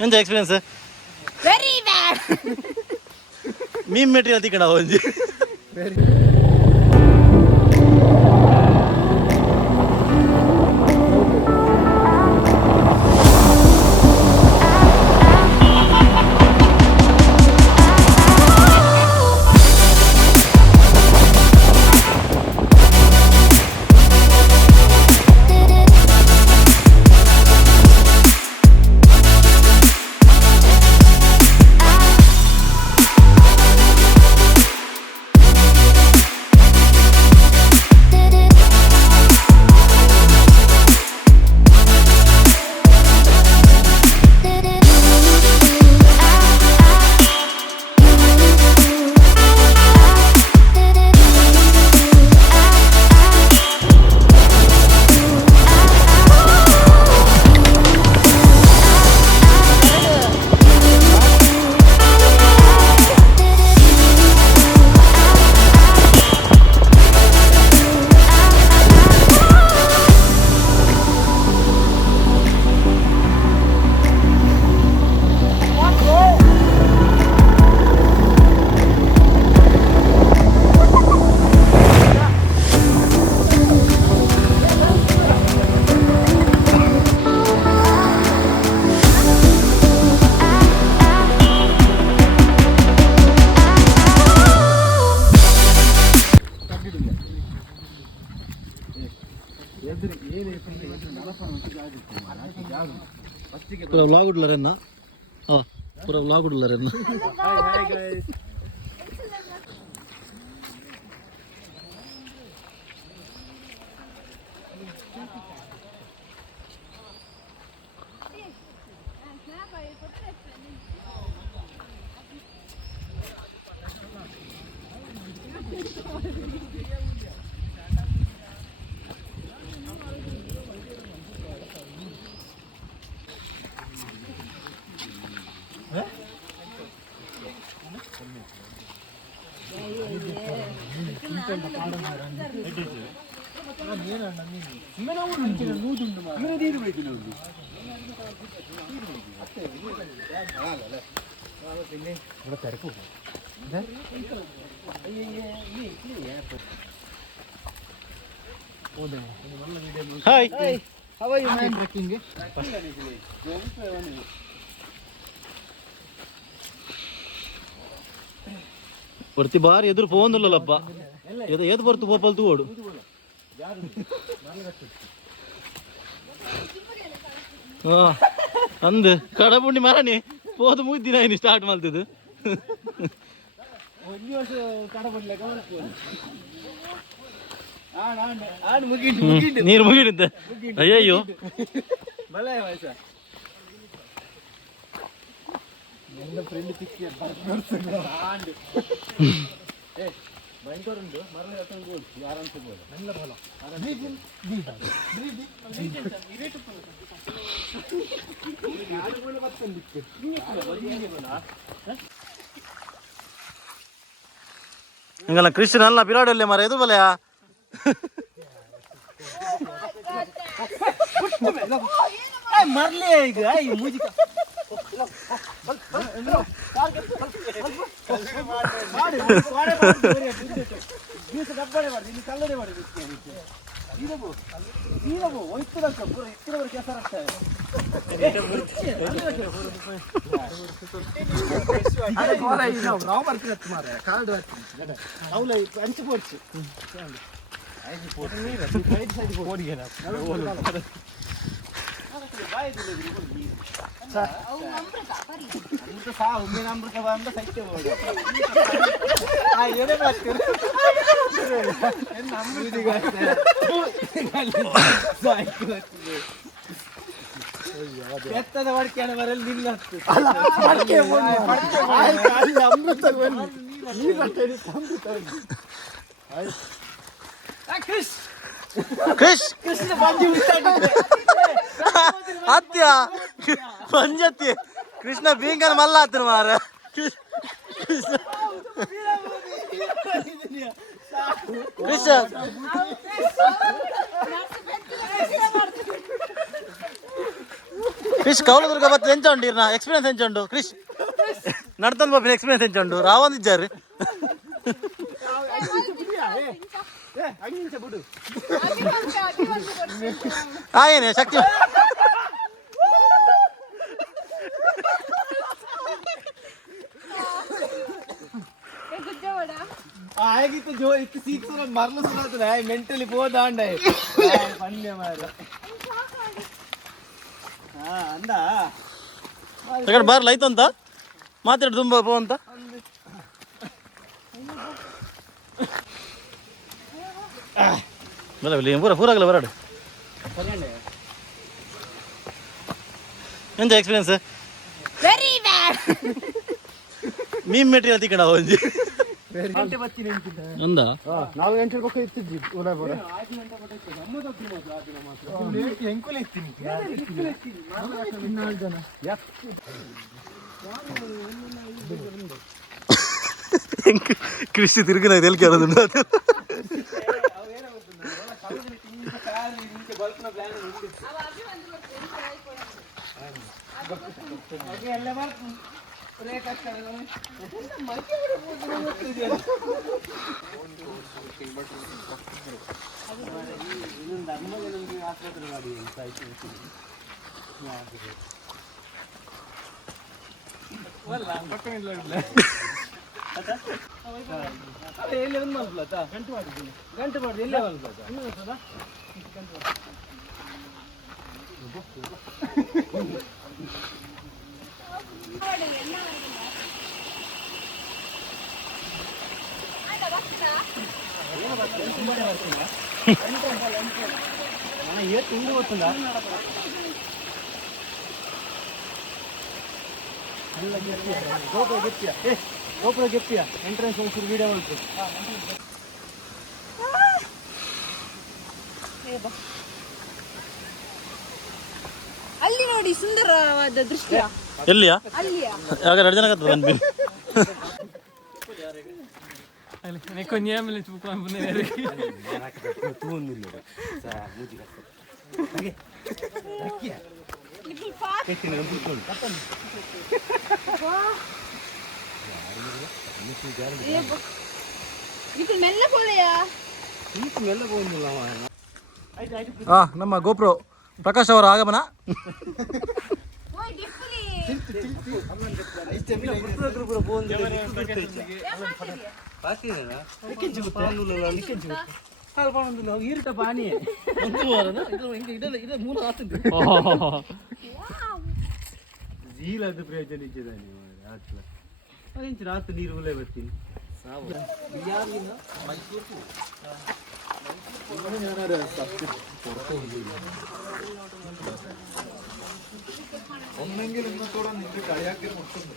ಎಂತ experience very bad ಮೀಮ್ material ತಿಕ್ಕಡ ಹೋಗಿ पूरा व्लॉग उडला रे ना हां पूरा व्लॉग उडला रे ना hi guys Hi. Hi. How are you, man? Trekking. ಬರ್ತಿ ಬಾರಿ ಎದುರು ಪೋಂದಿಲ್ಲಪ್ಪ ಏದು ಬರ್ತು ಬೋಪಲ್ ತೂಡು ಅಂದು ಕಡಪುಂಡಿ ಮರಣಿ ಪೋದು ಮುಗ್ದಿನ ಇನ್ನು ಸ್ಟಾರ್ಟ್ ಮಾಡ್ತಿದ್ದು ನೀರು ಮುಗಿಡಿದ್ದ ಅಯ್ಯಯ್ಯೋ ಫ್ರೆಂಡ್ ಸಿಕ್ಕಿ ಭಯಂಕರ ಉಂಟು ಮರಳಿ ಆರಾಮ್ಸೆ ಹಿಂಗಲ್ಲ ಕೃಷ್ಣ ಅಲ್ಲ ಪಿರಾಡಲ್ಲೇ ಮರ ಎದು ಬಲೆಯ ಮರ್ಲೇ ಈಗ ಈ ಮೂಜಿಕ ಎತ್ತದ ಮಡಿಕೆಯನ್ನು ಬರಲು ನಿಲ್ಲ ಕೃಷ್ಣ ಹತ್ಯ ಪಂಜತ್ತಿ ಕೃಷ್ಣ ಬೀಂಗನ ಮಲ್ಲ ಹತ್ತಿರ ಮಾರ ಕೃಷ್ಣ క్రిష్ కౌలదుర్గ బట్టి ఎంత ఉండి నా ఎక్స్పీరియన్స్ ఎంత ఉండు క్రిష్ నడతాను బాబు ఎక్స్పీరియన్స్ ఎంత ఉండు రావందిచ్చారు ఆయనే శక్తి आएगी तो जो एक सीख सुना मरलो सुना तो है मेंटली बहुत डांड है पन्ने मारा हां अंदा ఇక్కడ బార్ లైట్ ಅಂತ ಮಾತಾಡು ತುಂಬ ಪೋ ಅಂತ ಬಲ ಬಲಿ ಪೂರ ಪೂರಾಗಲ್ಲ ಬರಡು ಸರಿಯಂಡೆ ಎಂತ ಎಕ್ಸ್ಪೀರಿಯನ್ಸ್ Very bad. ಮೀಮ್ ಮೆಟೀರಿಯಲ್ ತಿಕ್ಕಡ ಹೋಗಿ ಗಂಟೆ ಬತ್ತಿ ನಿಂತಿದ್ದ ಅಂದ 4 ಗಂಟೆ ಬೇಕು ಇತ್ತಿದ್ದಿ ಓಲಾ ಬೋರ 5 ಗಂಟೆ ಬರ್ತೈತೆ ನಮ್ಮದು ತಿನ್ನೋದು ಆ ದಿನ ಮಾತ್ರ ಹೆಂಕುಲೆ ಇತ್ತೀನಿ ಇನ್ನಾಳು ಜನ ಕೃಷಿ ತಿರುಗಿನ ಇದೆಲ್ಲಿ ಕೇಳೋದು ಗಂಟೆ ಮಾಡಿ ಎಲ್ಲೇ ತಿಂದು ಗೊತ್ತಿಲ್ಲ ಗೋಪುರ ಗೆಪ್ಪಿಯ ಎಂಟ್ರೆನ್ಸ್ ಒಂಚೂರು ವಿಡಿಯೋ ಮಾಡ್ತೀವಿ ಅಲ್ಲಿ ನೋಡಿ ಸುಂದರವಾದ ದೃಶ್ಯ ಎಲ್ಲಿಯಾ ಅಲ್ಲಿಯ ಯಾವಾಗ 2 ಜನ ಕತ್ತದ ಬಂದ್ವಿ Nekonjemeli tu plan bunere. Tu nullo. Sa muji kasto. Oke. Rakia. Little fast. Ketin rambut. Kapan? ಇದು ಮೆಲ್ಲ ಪೋಲೆಯಾ ಇದು ಮೆಲ್ಲ ಹೋಗುದಿಲ್ಲ ಆ ನಮ್ಮ ಗೋಪ್ರೋ ಪ್ರಕಾಶ್ ಅವರ ಆಗಮನ ಓಯ್ ಡಿಫ್ಲಿ ಈರಿಟ ಪಾನಿ ಜೀಲದ ಪ್ರಯೋಜನ ಇಚ್ಚಿದ್ದಾನೆ ರಾತ್ರಿ ನೀರು ಹುಲೆ ಬರ್ತೀನಿ ഒന്നെങ്കിലും ഇന്നത്തോടെ നിന്റെ കളിയാക്കി കൊടുക്കുന്നു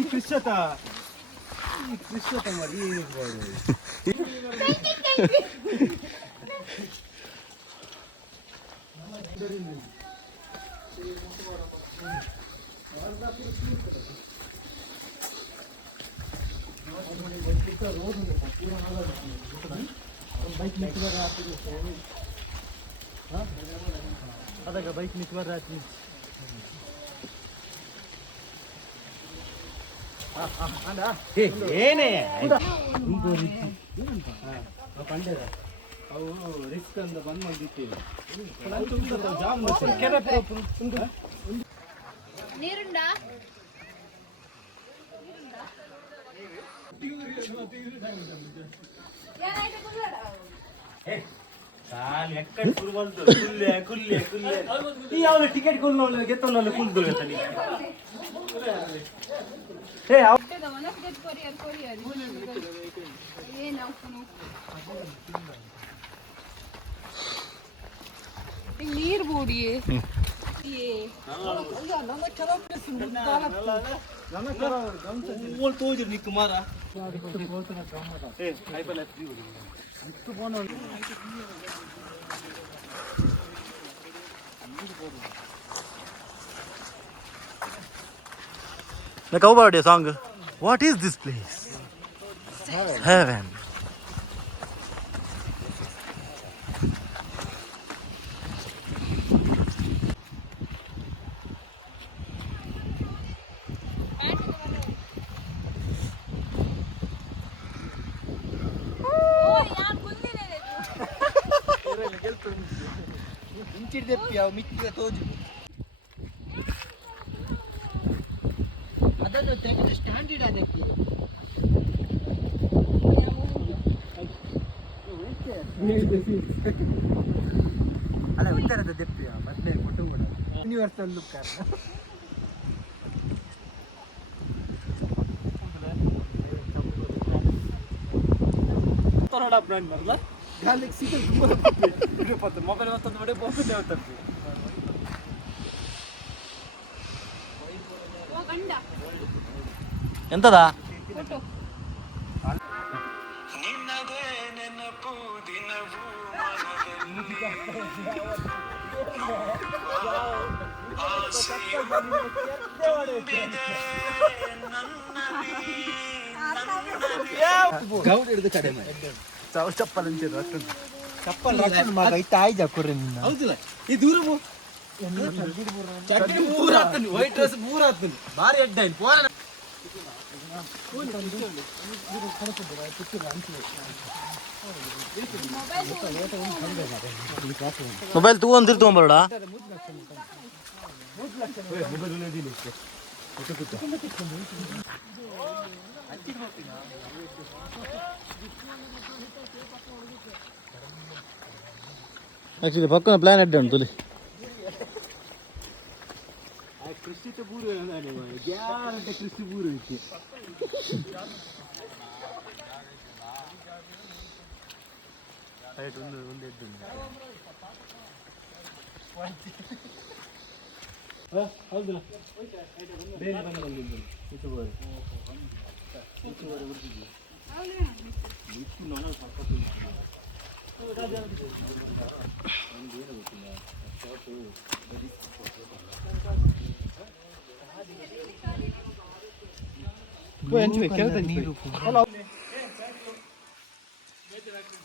ಈ ಕೃಷ್ಣತ ಮಾಡಿ ಅದಕ್ಕೆ ಬೈಕ್ ನಿಂತು ಬರ್ರಿ ಏನೇ ಪಂಡ್ಯದ ಅವು ರಿಸ್ಕ್ ಅಂತ ಬಂದ್ ಮಾಡಿದ್ದೇವೆ ನೀರುಂಡಾ ಟಿಕೆಟ್ ಗೆತ್ತಲ್ಲ ಕುಲ್ದು ನೀರು ಬೋಡಿ ತೋಜಿ ನಿಕ್ಕು ಮಾರ Like, how about your song? What is this place? Heaven. ಅದನ್ನು ತೆಗೆದು ಸ್ಟ್ಯಾಂಡರ್ಡ್ ಅದಕ್ಕೆ ಅಲ್ಲ ಉತ್ತರದ ದೆಪ್ಪಿಯ ಮತ್ತೆ ಕುಟುಂಬ ಯೂನಿವರ್ಸಲ್ ಲುಕ್ ಮೊಬೈಲ್ ಎಂತದಾ ಗೌಡ್ ಹಿಡಿದು ಕಡಿಮೆ ಚಪ್ಪಲ್ ಅಂತಿದ್ರು ಅಷ್ಟೊಂದು ಚಪ್ಪಲ್ ರಕ್ಷಣೆ ಮಗ ಇತ್ತ ಆಯ್ದ ಕೊರ್ರೆ ನಿನ್ನ ಹೌದಿಲ್ಲ ಈ ದೂರ ಮೂರು ಹತ್ತನಿ ವೈಟ್ ಡ್ರೆಸ್ ಮೂರು ಹತ್ತನಿ ಭಾರಿ ಅಡ್ಡ ಪೋರ ಮೊಬೈಲ್ ತಗೊಂಡಿರ್ ತಗೊಂಬರೋಡ ಆಕ್ಚುಲಿ ಪಕ್ಕನ ಪ್ಲಾನ್ ಎಡ್ಡೆ ಉಂಟು ಕೃಷಿ ಬೂರು ಗ್ಯಾರಂಟಿ ಕೃಷಿ ಬೂರು ಇತ್ತು ಒಂದು ಎದ್ದು ಹೌದಲ್ಲ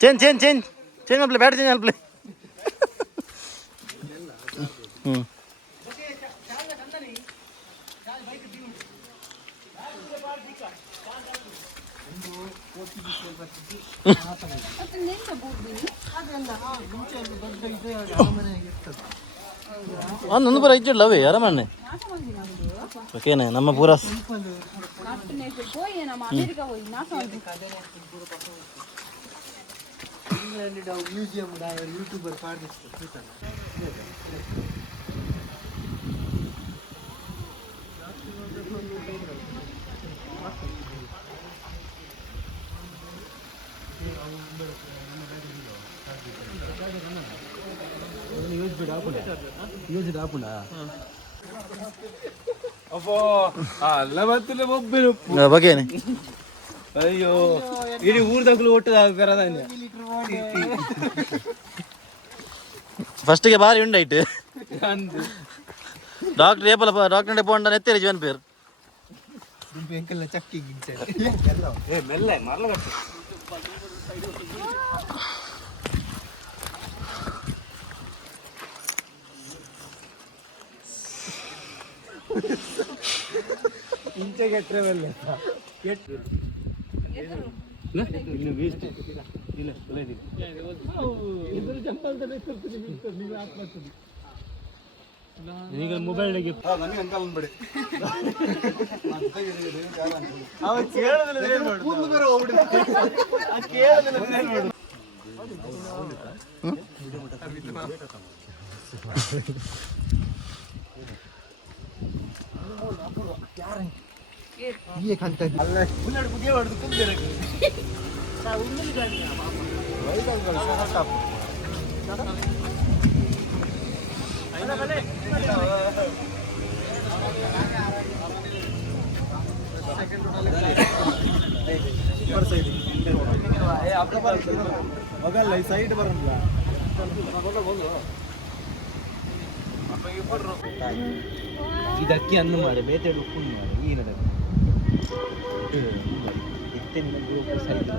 ಚೇಂಜ್ ಚೇಂಜ್ ಚೇಂಜ್ ಚೇಂಜ್ ಮಾಡ್ಲಿ ಬ್ಯಾಟ್ ಚೇಂಜ್ ಮಾಡ್ಲಿ ಹ್ಞೂ ಒಂದು ಬರ ಇಜ್ಜಿಡ್ಲವೇ ಅರಮನೆ ಓಕೆನೆ ನಮ್ಮ ಪೂರ ಮ್ಯೂಸಿಯಂ ಯೂಟ್ಯೂಬರ್ ಬಗ್ಗೆನೆ ಅಯ್ಯೋ ಇಡೀ ಊರ್ದಾಗ್ಲೂ ಒಟ್ಟದ ಫಸ್ಟಿಗೆ ಭಾರಿ ಉಂಡಾಯ್ತು ಡಾಕ್ಟರ್ ಏಪಲ ಡಾಕ್ಟರ್ ಡೆಪೋಂಡ ನೆತ್ತೇರಿ ಜೀವನ್ ಪೇರು ಚಕ್ಕಿ ಮೆಲ್ಲ ಮರಲ ಇಂಚೆಗೆ ಟ್ರಾವೆಲ್ ಈಗ ಮೊಬೈಲ್ಗೆ ನನಗೆ ಅಂಕಲ್ ಬಿಡಿ ये खानता है अल्लाह बुलेट बुदिया वाला तो कम दे रखे सा उन्नल गाड़ी वही का सारा टॉप भले ಮಗಲ್ಲ ಈ ಸೈಡ್ ಬರಲ್ಲ ಇದಕ್ಕೆ ಅನ್ನು ಮಾರೆ ಬೇತೆ ಉಪ್ಪು ಮಾರೆ ಈ ನಡಕ್ಕೆ ಇತ್ತೆ ನಿಮಗೆ ಸೈಡ್